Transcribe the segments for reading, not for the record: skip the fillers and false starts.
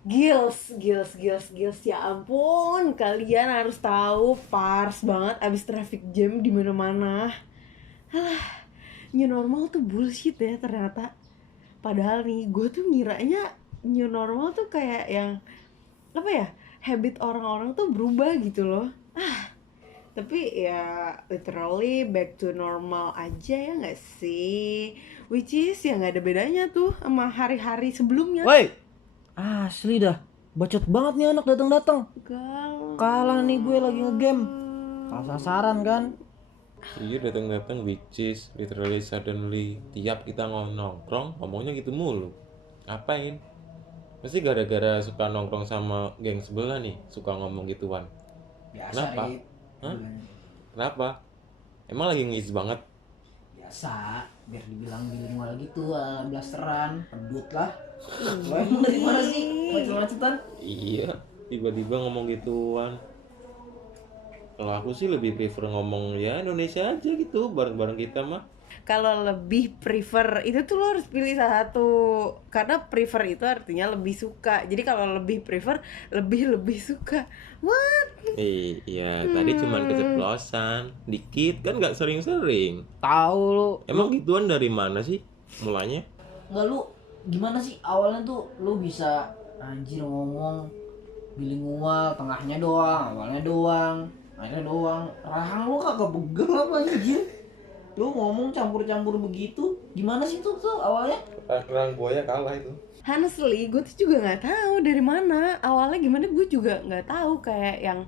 Gils, ya ampun, kalian harus tahu pars banget abis traffic jam di mana-mana. New normal tuh bullshit ya ternyata. Padahal nih, gue tuh ngiranya new normal tuh kayak yang apa ya, habit orang-orang tuh berubah gitu loh. Tapi ya literally back to normal aja ya nggak sih? Which is ya nggak ada bedanya tuh sama hari-hari sebelumnya. Woi, asli dah, bacot banget nih anak datang-datang. Kalah nih gue lagi ngegame, kalah sasaran kan. Iya datang-datang which is literally suddenly tiap kita nongkrong ngomongnya gitu mulu. Ngapain? Pasti gara-gara suka nongkrong sama geng sebelah nih, suka ngomong gituan. Biasa Kenapa? Rit. Hah? Kenapa? Emang lagi ngis banget? Biasa, biar dibilang bilingual gitu, blasteran, pedut lah. Lo emang dari mana sih? Macet-macetan? Iya, tiba-tiba ngomong gituan. Kalau aku sih lebih prefer ngomong ya Indonesia aja gitu, bareng-bareng kita mah. Kalau lebih prefer itu tuh lo harus pilih salah satu, karena prefer itu artinya lebih suka. Jadi kalau lebih prefer lebih suka. What? Iya, tadi cuman keceplosan, dikit kan nggak sering-sering. Tahu lu. Emang gituan dari mana sih mulanya? Enggak, lu gimana sih awalnya tuh lu bisa anjir ngomong bilingual, tengahnya doang, awalnya doang, akhirnya doang. Rahang lu kagak begel apa anjir? Lu ngomong campur-campur begitu, gimana sih tuh awalnya? Kerang buaya kalah itu. Honestly, gue tuh juga nggak tahu dari mana awalnya, gimana gue juga nggak tahu. Kayak yang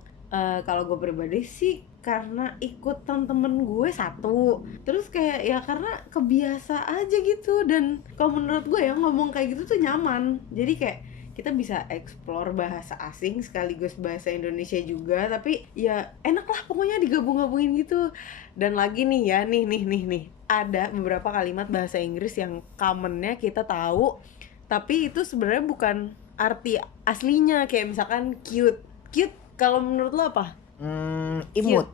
kalau gue pribadi sih karena ikutan temen gue satu, terus kayak ya karena kebiasa aja gitu. Dan kalau menurut gue ya ngomong kayak gitu tuh nyaman, jadi kayak kita bisa explore bahasa asing sekaligus bahasa Indonesia juga, tapi ya enak lah pokoknya digabung-gabungin gitu. Dan lagi nih ya, nih ada beberapa kalimat bahasa Inggris yang commonnya kita tahu tapi itu sebenarnya bukan arti aslinya. Kayak misalkan cute kalau menurut lo apa? Imut.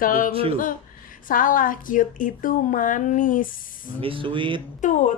Kalau Lucu. menurut lo salah, cute itu manis. Ini sweet. Tuh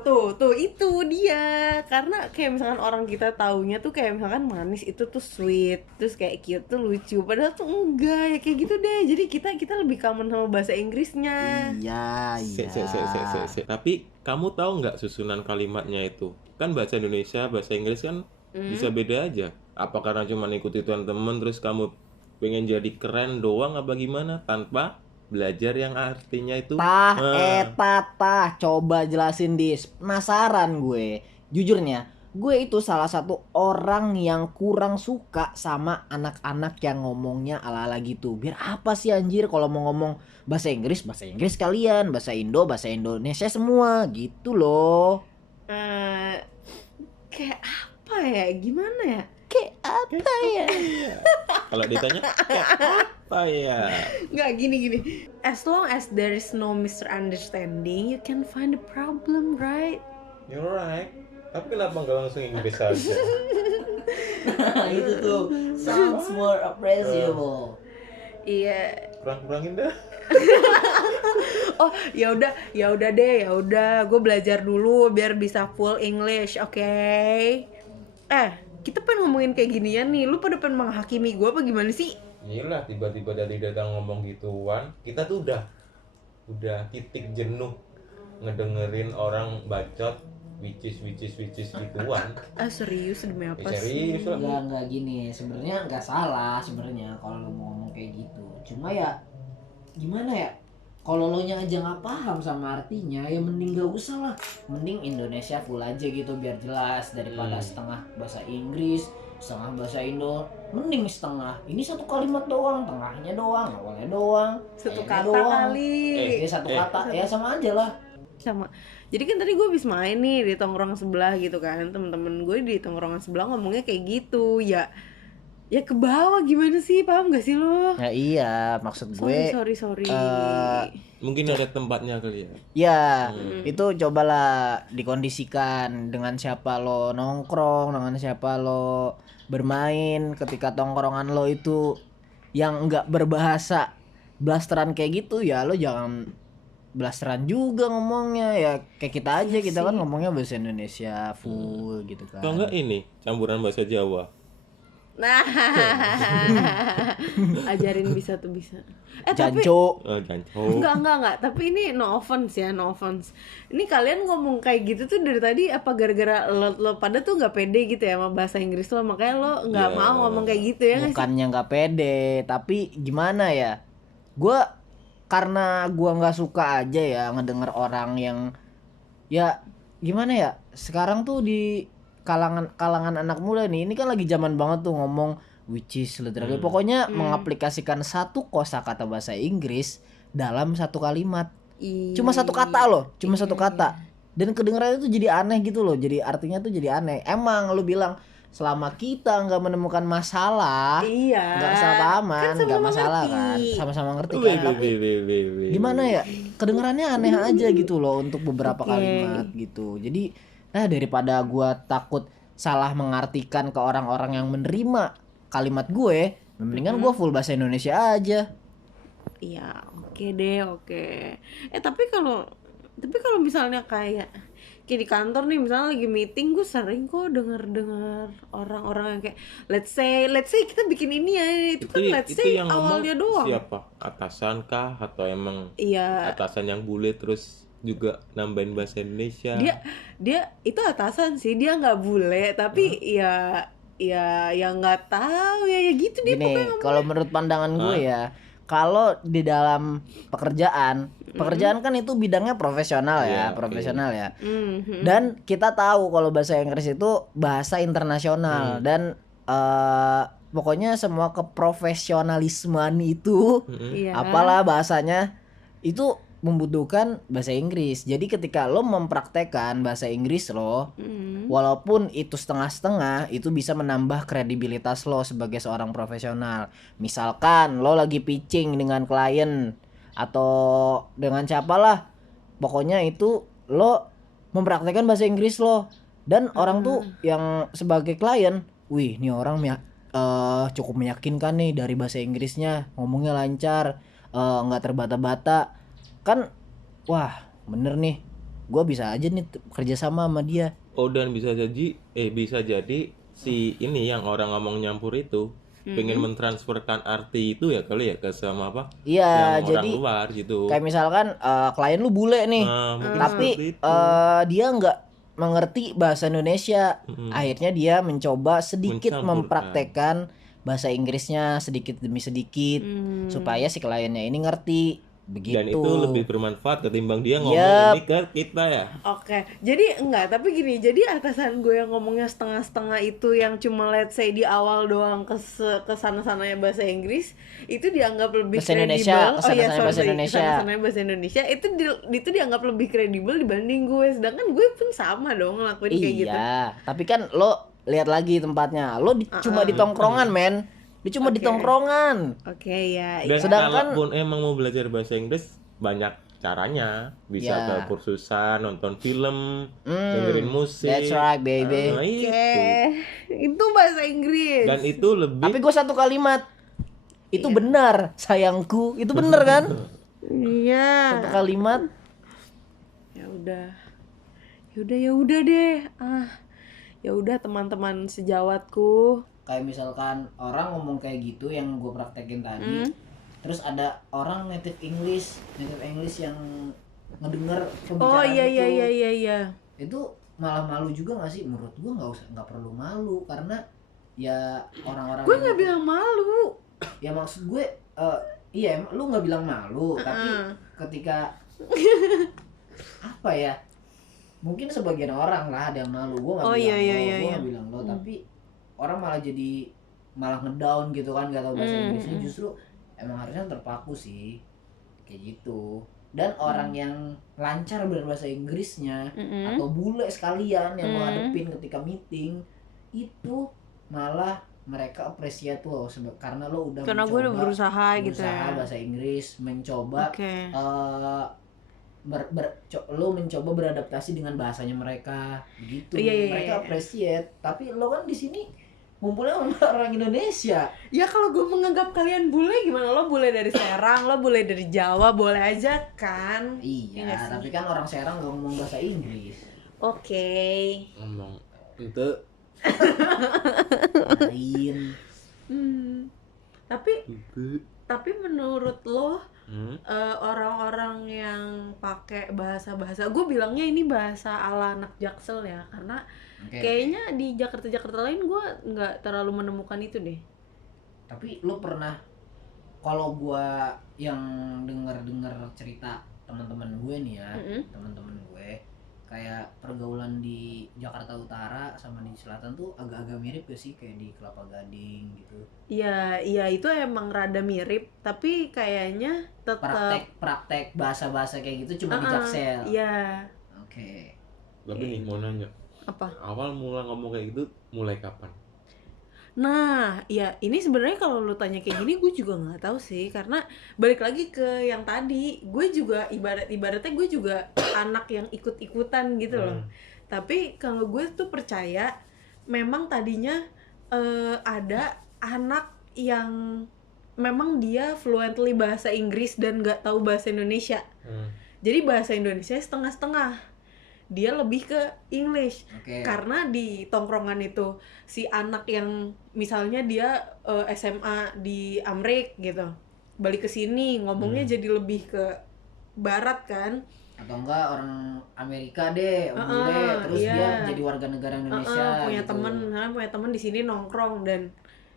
itu dia. Karena kayak misalkan orang kita taunya tuh kayak misalkan manis itu tuh sweet, terus kayak cute tuh lucu, padahal tuh enggak ya kayak gitu deh. Jadi kita lebih common sama bahasa Inggrisnya. Iya. Se. Tapi kamu tahu nggak susunan kalimatnya itu? Kan bahasa Indonesia, bahasa Inggris kan bisa beda aja. Apa karena cuma ikuti teman-teman terus kamu pengen jadi keren doang apa gimana tanpa belajar yang artinya itu? Tah, coba jelasin dis. Penasaran gue. Jujurnya, gue itu salah satu orang yang kurang suka sama anak-anak yang ngomongnya ala-ala gitu. Biar apa sih anjir kalau mau ngomong bahasa Inggris kalian, bahasa Indonesia semua gitu loh. Kayak apa ya, gimana ya? Kayak apa ya? Kalau ditanya kayak apa ya? Nggak, gini. As long as there is no misunderstanding, you can find the problem, right? You're right. Tapi kenapa nggak langsung Inggris saja? Nah, itu tuh sounds more appreciable. Iya. Kurang-kurangin dah. Oh, ya udah deh, gue belajar dulu biar bisa full English, oke? Kita pengen ngomongin kayak ginian nih, lu pada pengen menghakimi gue apa gimana sih? Inilah tiba-tiba dari datang ngomong gituan, kita tuh udah titik jenuh ngedengerin orang bacot which is gituan. Serius demi apa Serius sih? lah. Enggak gini, sebenarnya nggak salah sebenarnya kalau lu mau ngomong kayak gitu. Cuma ya gimana ya? Kalau lo nya aja nggak paham sama artinya, ya mending gak usah lah. Mending Indonesia full aja gitu biar jelas daripada setengah bahasa Inggris, setengah bahasa Indo. Mending setengah. Ini satu kalimat doang, tengahnya doang, awalnya doang, Satu akhirnya kata doang. kali. Ya satu kata, ya sama aja lah. Sama. Jadi kan tadi gue habis main nih di tongkrongan sebelah gitu kan, temen-temen gue di tongkrongan sebelah ngomongnya kayak gitu. Ya ke bawah gimana sih, paham gak sih lo? Ya iya, maksud gue Sorry. Mungkin ada tempatnya kali ya. ya itu cobalah dikondisikan dengan siapa lo nongkrong, dengan siapa lo bermain. Ketika tongkrongan lo itu yang nggak berbahasa blasteran kayak gitu, ya lo jangan blasteran juga ngomongnya ya, kayak kita aja, kita kan sih. ngomongnya bahasa Indonesia full gitu kan. Atau enggak ini campuran bahasa Jawa. Nah, ajarin bisa tuh bisa. Tapi Janco. Janco. enggak. Tapi ini no offense ya, no offense. Ini kalian ngomong kayak gitu tuh dari tadi apa gara-gara lo pada tuh nggak pede gitu ya sama bahasa Inggris lo, makanya lo nggak Ya. mau ngomong kayak gitu ya nggak sih? Bukannya nggak pede, tapi gimana ya? Karena gua nggak suka aja ya ngedenger orang yang ya gimana ya? Sekarang tuh di kalangan anak muda nih, ini kan lagi zaman banget tuh ngomong which is literally. Pokoknya mengaplikasikan satu kosakata bahasa Inggris dalam satu kalimat. Cuma satu kata loh, cuma satu kata. Dan kedengarannya tuh jadi aneh gitu loh. Jadi artinya tuh jadi aneh. Emang lu bilang selama kita nggak menemukan masalah, Iya. nggak salah pahaman, Kan nggak sama-sama masalah ngerti. kan, sama-sama ngerti kan. Tapi gimana ya, kedengarannya aneh aja gitu loh untuk beberapa Oke. kalimat gitu. Jadi daripada gua takut salah mengartikan ke orang-orang yang menerima kalimat gue, mendingan gua full bahasa Indonesia aja. Iya, oke deh, oke. Tapi kalau misalnya kayak di kantor nih, misalnya lagi meeting, gue sering kok dengar orang-orang yang kayak let's say kita bikin ini ya, itu kan let's say yang ngomong awalnya doang. siapa? Atasan kah atau emang Iya, atasan yang bule terus juga nambahin bahasa Indonesia? dia itu atasan sih, dia nggak bule, tapi ya nggak tahu ya gitu dia pokoknya Gini, ngomong. kalau menurut pandangan gue ya, kalau di dalam pekerjaan kan itu bidangnya profesional Iya, ya, oke. profesional ya. Mhm. Dan kita tahu kalau bahasa Inggris itu bahasa internasional dan pokoknya semua keprofesionalismean itu Iya. apalah bahasanya itu membutuhkan bahasa Inggris. Jadi ketika lo mempraktekkan bahasa Inggris lo, walaupun itu setengah-setengah, itu bisa menambah kredibilitas lo sebagai seorang profesional. Misalkan lo lagi pitching dengan klien atau dengan siapalah, pokoknya itu lo mempraktekkan bahasa Inggris lo, dan orang tuh yang sebagai klien, wih ini orang cukup meyakinkan nih dari bahasa Inggrisnya, ngomongnya lancar, nggak terbata-bata kan, wah bener nih, gue bisa aja nih kerja sama dia. Oh, dan bisa jadi si ini yang orang ngomong nyampur itu pengen mentransferkan arti itu ya kali ya ke sama apa? Iya, yang jadi orang luar gitu. kayak misalkan klien lu bule nih, Nah, mungkin tapi seperti itu. dia nggak mengerti bahasa Indonesia. Akhirnya dia mencoba sedikit Mencampurkan. mempraktekkan bahasa Inggrisnya sedikit demi sedikit supaya si kliennya ini ngerti. Begitu. Dan itu lebih bermanfaat ketimbang dia ngomong Yep. ini ke kita ya. Oke, jadi enggak, tapi gini, jadi atasan gue yang ngomongnya setengah-setengah itu yang cuma let's say di awal doang ke sana-sananya bahasa Inggris, itu dianggap lebih Bahasa Indonesia, kredibel. kesana-sana bahasa Indonesia. Kesana-sananya bahasa Indonesia itu dianggap lebih kredibel dibanding gue, sedangkan gue pun sama dong ngelakuin kayak gitu. Iya, tapi kan lo lihat lagi tempatnya. Lo cuma di tongkrongan, men. Dia cuma di Oke. tongkrongan. Oke ya, Dan Sedangkan- kalaupun emang mau belajar bahasa Inggris banyak caranya. Bisa Ya. ke kursusan, nonton film, dengerin musik. That's right, baby. Nah, itu. Oke, itu bahasa Inggris. Dan itu lebih Tapi gue satu kalimat. Itu benar, sayangku. Itu benar kan? Iya. Satu kalimat. Ya udah deh. Ya udah teman-teman sejawatku. Kayak misalkan orang ngomong kayak gitu yang gue praktekin tadi, terus ada orang native English yang ngedenger Oh pembicaraan iya. itu malah malu juga nggak sih? Menurut gue nggak perlu malu, karena ya orang-orang Gue yang- nggak bilang malu. ya maksud gue iya lu nggak bilang malu, tapi ketika apa ya, mungkin sebagian orang lah ada yang malu. Gue nggak Oh, bilang iya, lo, iya, gue iya. nggak bilang lo, tapi orang malah ngedown gitu kan, nggak tahu bahasa Inggrisnya. Justru emang harusnya terpaku sih kayak gitu. Dan orang yang lancar berbahasa Inggrisnya atau bule sekalian yang mau ngadepin ketika meeting itu malah mereka appreciate lo karena lo udah Karena gue udah berusaha gitu ya. bahasa Inggris, mencoba Oke. lo mencoba beradaptasi dengan bahasanya mereka begitu. Iya. Mereka appreciate, tapi lo kan di sini ngumpulnya sama orang Indonesia. Ya kalau gue menganggap kalian bule gimana? Lo bule dari Serang, lo bule dari Jawa, boleh aja kan? Iya, nggak sih? tapi kan orang Serang gak ngomong bahasa Inggris. Oke. Ngomong itu Lain. Tapi itu. menurut lo orang-orang yang pakai bahasa-bahasa, gue bilangnya ini bahasa ala anak Jaksel ya, karena Oke. kayaknya di Jakarta lain gue nggak terlalu menemukan itu deh. Tapi lu pernah, kalau gua yang denger cerita teman-teman gue nih ya, teman-teman gue kayak pergaulan di Jakarta Utara sama di Selatan tuh agak-agak mirip gak sih, kayak di Kelapa Gading gitu. Iya itu emang rada mirip, tapi kayaknya tetap Praktek bahasa-bahasa kayak gitu cuma di Jaksel. Iya. Oke. Tapi nih mau nanya, Apa? awal mula ngomong kayak gitu mulai kapan? Nah, ya ini sebenarnya kalau lu tanya kayak gini gue juga nggak tahu sih, karena balik lagi ke yang tadi, gue juga ibaratnya gue juga anak yang ikut-ikutan gitu loh. Tapi kalau gue tuh percaya memang tadinya ada anak yang memang dia fluently bahasa Inggris dan nggak tahu bahasa Indonesia. Jadi bahasa Indonesia setengah-setengah, dia lebih ke English. Oke. Karena di tongkrongan itu si anak yang misalnya dia SMA di Amrik gitu, balik ke sini ngomongnya jadi lebih ke barat kan, Atau enggak orang Amerika deh, bule, terus iya. dia jadi warga negara Indonesia punya gitu. punya temen di sini nongkrong, dan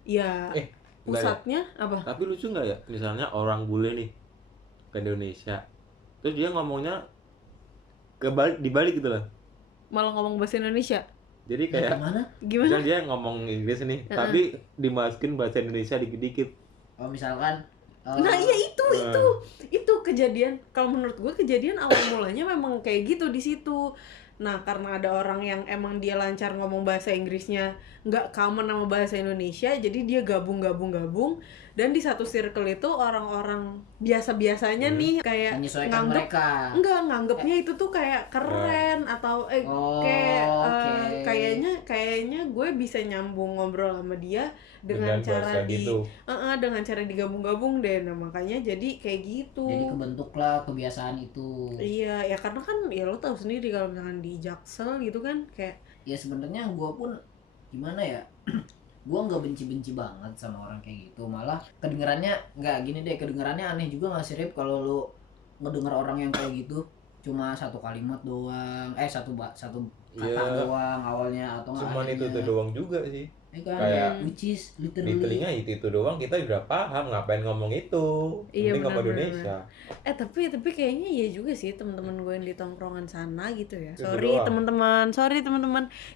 ya pusatnya apa? Tapi lucu nggak ya, misalnya orang bule nih ke Indonesia, terus dia ngomongnya dibalik gitu loh. Malah ngomong bahasa Indonesia. Jadi kayak Gimana? misalnya dia ngomong Inggris nih, tapi dimasukin bahasa Indonesia dikit-dikit. Oh misalkan Nah iya itu kejadian, kalau menurut gue kejadian awal mulanya memang kayak gitu di situ. Nah karena ada orang yang emang dia lancar ngomong bahasa Inggrisnya nggak common sama bahasa Indonesia, jadi dia gabung, dan di satu circle itu orang-orang biasa-biasanya nih kayak menyesuaikan mereka. nganggepnya itu tuh kayak keren atau kayaknya gue bisa nyambung ngobrol sama dia dengan cara gitu. dengan cara digabung-gabung deh. Nah makanya jadi kayak gitu. Jadi kebentuklah kebiasaan itu. Iya ya, karena kan ya lo tahu sendiri kalau misalkan di Jaksel gitu kan kayak Ya sebenarnya gue pun gimana ya, gue nggak benci banget sama orang kayak gitu, malah kedengarannya nggak gini deh, kedengarannya aneh juga nggak sih Rip, kalau lu ngedenger orang yang kayak gitu cuma satu kalimat doang, satu kata doang awalnya, atau nggak Cuman itu doang juga sih. kan, kayak which is Di literally telinga itu doang kita udah paham, ngapain ngomong itu. Iya, Penting ngomong benar-benar. Indonesia. tapi kayaknya iya juga sih teman-teman gue yang di tongkrongan sana gitu ya. Itu Sorry doang. teman-teman.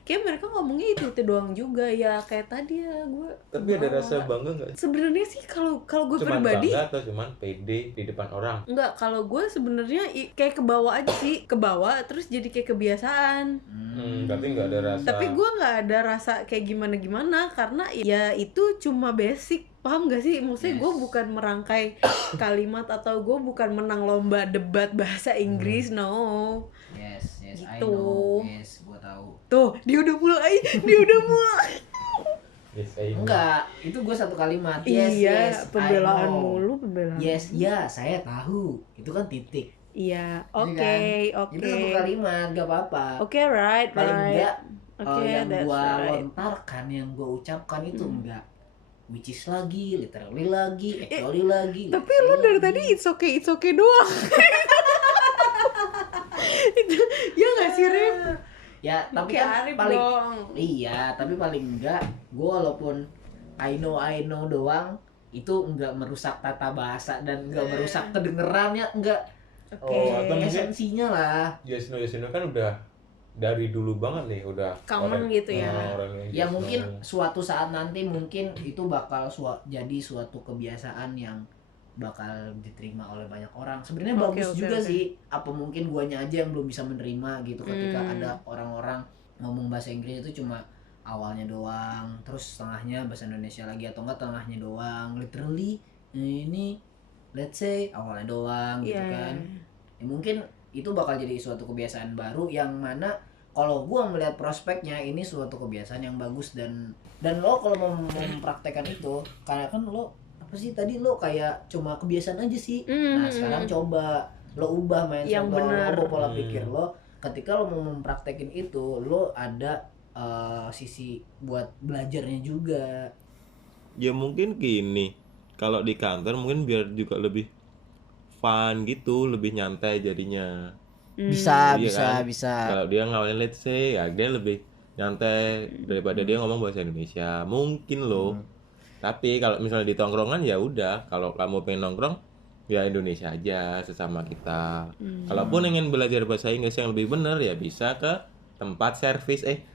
Kayak mereka ngomongnya itu doang juga ya, kayak tadi ya gue. Tapi ada rasa bangga nggak? Sebenarnya sih kalau gue Cuman pribadi bangga atau cuman pede di depan orang? enggak, kalau gue sebenarnya kayak kebawa aja sih, kebawa terus jadi kayak kebiasaan. Tapi nggak ada rasa. Tapi gue nggak ada rasa kayak gimana karena ya itu cuma basic, paham gak sih? Maksudnya gue bukan merangkai kalimat atau gue bukan menang lomba debat bahasa Inggris, no. yes I Gitu. know, yes gue tahu. Tuh dia udah mulai. Yes, I know. Enggak, itu gue satu kalimat. Yes, Iya, yes, pembelaan I know. mulu, pembelaan. Yes, ya, saya tahu. Itu kan titik. Iya, Ini oke. kan? Itu satu kalimat, gak apa-apa. Oke, right. Paling enggak, Oke, yang that's gue right. lontarkan, yang gue ucapkan itu enggak which is lagi, literally lagi, actually lagi. Tapi lu dari tadi it's okay doang. Itu ya nggak sih, Rip? Ya, tapi Kayak kan Arif paling dong. iya, tapi paling enggak gue walaupun I know doang, itu enggak merusak tata bahasa dan enggak merusak kedengerannya, enggak. Oke. atau mungkin Esensinya lah. Yes no kan udah dari dulu banget nih, udah Common gitu ya. orang yang Ya yes, mungkin no. suatu saat nanti mungkin itu bakal jadi suatu kebiasaan yang bakal diterima oleh banyak orang. Sebenarnya Oke, bagus oke, juga oke. sih. Apa mungkin guanya aja yang belum bisa menerima gitu ketika ada orang-orang ngomong bahasa Inggris itu cuma awalnya doang, terus setengahnya bahasa Indonesia lagi, atau enggak tengahnya doang. Literally ini let's say awalnya doang gitu Iya, kan. iya. Ya, mungkin itu bakal jadi suatu kebiasaan baru yang mana kalau gua melihat prospeknya ini suatu kebiasaan yang bagus, dan lo kalau mau mempraktekkan itu, karena kan lo apa sih tadi lo kayak cuma kebiasaan aja sih. Nah sekarang coba lo ubah mindset Yang lo, bener. lo ubah pola pikir lo. Ketika lo mau mempraktekin itu, lo ada sisi buat belajarnya juga. Ya mungkin gini, kalau di kantor mungkin biar juga lebih fun gitu, lebih nyantai jadinya. Bisa, Iya bisa, kan? bisa. Kalau dia ngawalin let's say, ya dia lebih nyantai daripada dia ngomong bahasa Indonesia. Mungkin loh. Tapi kalau misalnya di tongkrongan ya udah, kalau kamu pengen nongkrong ya Indonesia aja sesama kita. Kalaupun ingin belajar bahasa Inggris yang lebih benar ya bisa ke tempat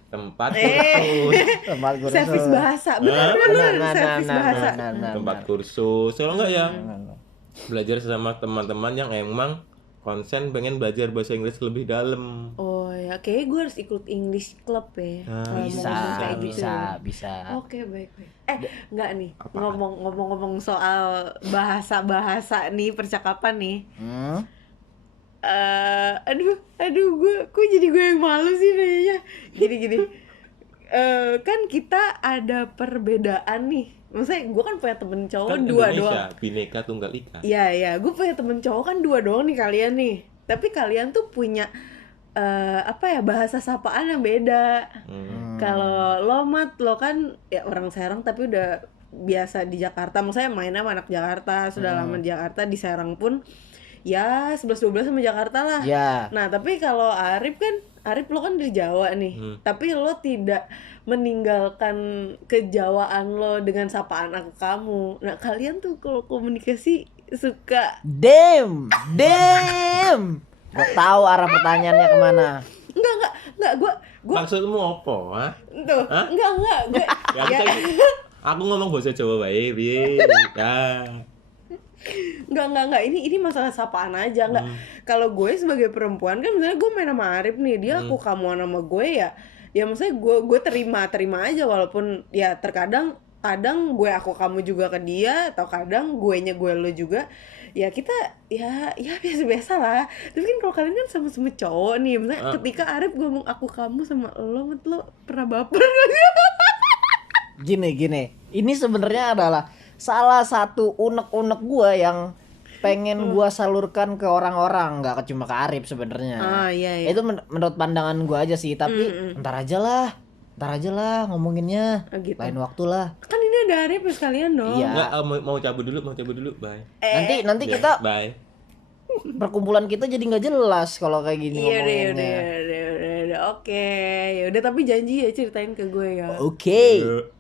tempat kursus. Tempat kursus. Servis bahasa, bener servis bahasa. Tempat kursus. Kalau enggak ya belajar sama teman-teman yang emang konsen pengen belajar bahasa Inggris lebih dalam. Oh ya, kayaknya gue harus ikut English Club ya. Nah, kalau mau Bisa, ngomong kayak gitu. bisa. Oke, baik. Enggak nih. Ngomong soal bahasa nih, percakapan nih. Kok jadi gue yang malu sih kayaknya. Gini. Kan kita ada perbedaan nih. Maksudnya gue kan punya temen cowok Kan dua Indonesia, doang. Bhinneka Tunggal Ika. Iya, gue punya temen cowok kan 2 doang nih kalian nih. Tapi kalian tuh punya bahasa sapaan yang beda. Kalau lo kan ya orang Serang tapi udah biasa di Jakarta. Maksudnya main sama anak Jakarta, sudah lama di Jakarta, di Serang pun ya 11-12 sama Jakarta lah. Ya. Nah, tapi kalau Arif lo kan dari Jawa nih. Tapi lo tidak meninggalkan kejawaan lo dengan sapaan aku kamu. Nah, kalian tuh kalau komunikasi suka Damn. Gue tahu arah pertanyaannya kemana. enggak gue Maksudmu apa? Hah? tuh Hah? enggak gue Ya, aku ngomong bahasa Jawa bae, piye? Ya. Enggak, ini masalah sapaan aja. Enggak, kalau gue sebagai perempuan kan misalnya gue main sama Arif nih, dia aku kamuan sama gue ya maksudnya gue terima aja, walaupun ya kadang gue aku kamu juga ke dia, atau kadang gue lo juga, ya kita ya biasa lah. Tapi kan kalau kalian kan sama-sama cowok nih, misalnya ketika Arif ngomong aku kamu sama lo pernah baper gak sih? Gini. Ini sebenarnya adalah salah satu unek-unek gua yang pengen gua salurkan ke orang-orang, nggak cuma ke Arif sebenarnya. Iya. Itu menurut pandangan gua aja sih, tapi ntar aja lah ngomonginnya. Gitu. Lain waktu lah. Kan ini ada Arif sekalian dong. Iya. Enggak, mau cabut dulu, bye. Nanti Ya, kita bye. perkumpulan kita jadi nggak jelas kalau kayak gini Iya ngomonginnya. udah. Oke. Ya udah, tapi janji ya ceritain ke gue ya. Oke. Yuk.